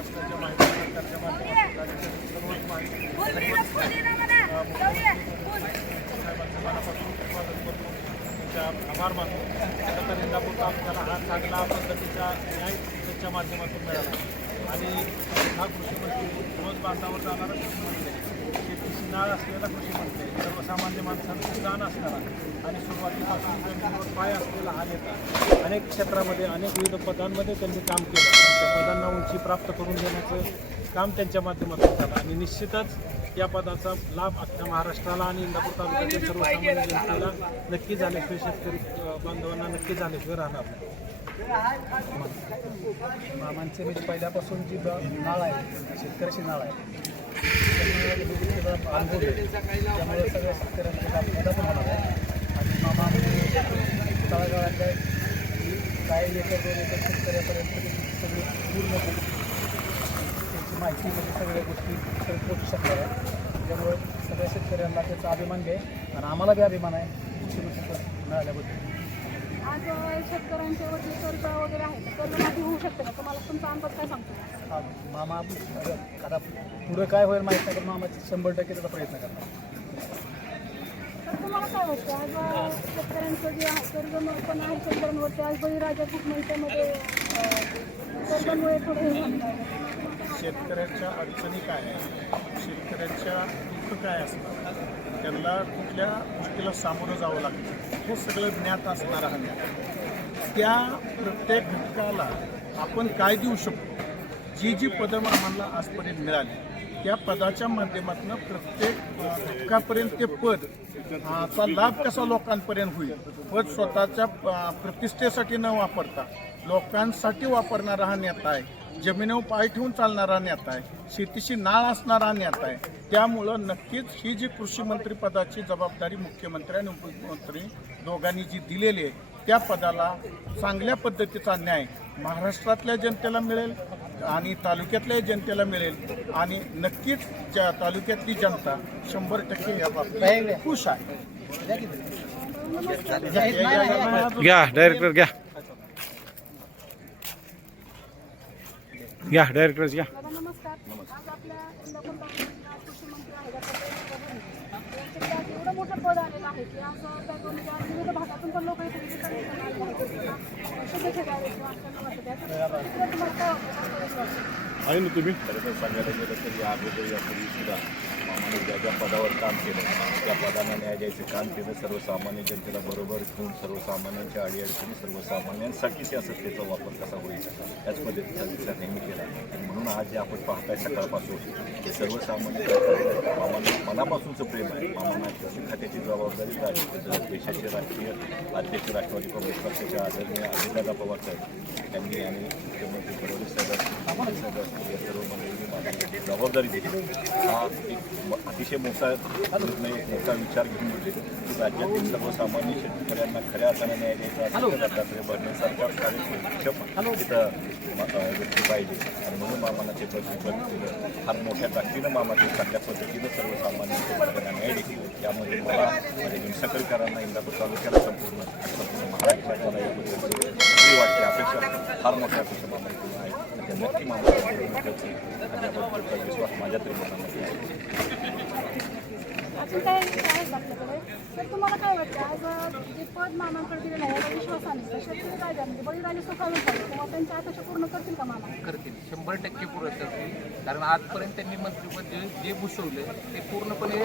महाराष्ट्राच्या माहिती सरकारच्या माध्यमातून सर्वच माहिती. मुख्यमंत्री साहेबांचं मनापासून अभिवादन करतो त्यांच्या आभार मानतो. त्यानंतर इंदापूर तालुक्याला हा चांगला पद्धतीचा न्याय त्याच्या माध्यमातून मिळाला. आणि हा कृषी मंत्री रोज बांधावर जाणारा कृषी मंत्री नाळ असलेला कृषीमंत्री सर्वसामान्य माणसांचं जाण असणारा आणि सुरुवातीपासून त्यांच्यावर पाय असलेला हा नेता अनेक क्षेत्रामध्ये अनेक विविध पदांमध्ये त्यांनी काम केलं. त्या पदांना उंची प्राप्त करून देण्याचं काम त्यांच्या माध्यमातून झालं. आणि निश्चितच या पदाचा लाभ अख्ख्या महाराष्ट्राला आणि इंदापूर तालुक्यातील सर्वसामान्य जनतेला नक्की झाल्याशिवाय शेतकरी बांधवांना नक्की झाल्याशिवाय राहणार. नाही मामांचे म्हणजे पहिल्यापासून जी नाळ आहे शेतकऱ्याची नाळ आहे त्यामुळे सगळ्या शेतकऱ्यांना फायदा पण होणार आहे आणि मामा म्हणजे तळागाळातल्या काय एकर दोन एकर शेतकऱ्यापर्यंत त्याची सगळी पूर्ण त्याची माहिती म्हणजे सगळ्या गोष्टी सगळं पोचू शकणार आहे त्यामुळे सगळ्या शेतकऱ्यांना त्याचा अभिमान घे आणि आम्हाला बी अभिमान आहे. कृषी मिळाल्याबद्दल आज शेतकऱ्यांच्या वरती कर्ज वगैरे आहे तर होऊ शकते का? तुम्हाला तुमचा अनुभव काय सांगतो? मामा आता पुढं काय होईल माहीत नाही पण मामाचे शंभर टक्के त्याचा प्रयत्न करणार तर तुम्हाला काय वाटतं? आज शेतकऱ्यांचं जे आहे कर्ज पण आहे शेतकऱ्यांवरती आज बळीराजा खूप महिन्यामध्ये कर्जामुळे थोडं हे होत आहे. शेतकऱ्यांच्या अडचणी काय आहेत? शेतकऱ्यांच्या दुःख काय असणार? त्यांना कुठल्या गोष्टीला सामोरं जावं लागतं हे सगळं ज्ञात असणारा हा त्या प्रत्येक घटकाला आपण काय देऊ शकतो? जी जी पदं आम्हाला आजपर्यंत मिळाली त्या पदाच्या माध्यमातून प्रत्येक घटकापर्यंत ते पद चा लाभ कसा लोकांपर्यंत होईल? पद स्वतःच्या प्रतिष्ठेसाठी न वापरता लोकांसाठी वापरणारा हा नेता आहे. जमिनीवर पाय ठेवून चालणारा नेता आहे. शेतीशी नाळ असणारा नेता आहे. त्यामुळं नक्कीच ही जी कृषी मंत्री पदाची जबाबदारी मुख्यमंत्री आणि उपमुख्यमंत्री दोघांनी जी दिलेली आहे त्या पदाला चांगल्या पद्धतीचा न्याय महाराष्ट्रातल्या जनतेला मिळेल आणि तालुक्यातल्या जनतेला मिळेल. आणि नक्कीच ज्या तालुक्यातली जनता शंभर टक्के या बाबतीत खुश आहे. घ्या डायरेक्टर घ्या. घ्या डायरेक्टर नमस्कार. आज आपल्या कृषी मंत्री आहे यांच्याकडे आज एवढं मोठं पद आलेलं आहे की आज त्या दोन चार विविध भागातून पण लोक? आहे? ना तुम्ही? पदावर काम केलं. त्या पदांना न्याय द्यायचं काम केलं. सर्वसामान्य जनतेला बरोबर घेऊन सर्वसामान्यांच्या अडीअडचणी सर्वसामान्यांसाठी त्या सत्तेचा वापर कसा होईल त्याच पद्धतीचा विचार नेहमी केला. आणि म्हणून आज जे आपण पाहताय सकाळपासून ते सर्वसामान्य जनतेला मनापासूनचं प्रेम आहे. मामांना कृषी खात्याची जबाबदारी राष्ट्र देशाचे राष्ट्रीय अध्यक्ष राष्ट्रवादी काँग्रेस पक्षाचे आदरणीय अजितदादा पवार साहेब त्यांनी आणि मुख्यमंत्री फडणवीस साहेब सर्व मंत्री जबाबदारी दिली. हा एक अतिशय मोठा निर्णय मोठा विचार घेऊन दिले. की राज्यातील सर्वसामान्य शेतकऱ्यांना खऱ्या अर्थाने न्याय द्यायचा भरणे सरकार कार्यक्षम तिथं व्यक्ती पाहिजे. आणि म्हणून मामाना ते प्रतिबंध केलं फार मोठ्या ताकदीनं मामा ते चांगल्या पद्धतीनं सर्वसामान्य शेतकऱ्यांना न्याय देखील त्यामध्ये मला माझ्या हिंसाकरकरांना इंदापूर तालुक्याला संपूर्ण संपूर्ण महाराष्ट्राला याबद्दल अपेक्षा फार मोठ्या अपेक्षा मामाकडून त्या नक्की करतील. आणि विश्वास माझ्या तरी मनामध्ये आहे अजून काय तर तुम्हाला काय वाटतं आज जे पद मामांकडे दिलेलं आहे विश्वासाने शेतकरी काय म्हणजे बळीराजा किंवा त्यांच्या अपेक्षा पूर्ण करतील का मामा करतील शंभर टक्के पूर्ण करतील कारण आजपर्यंत त्यांनी मंत्रिपद जे भूषवले ते पूर्णपणे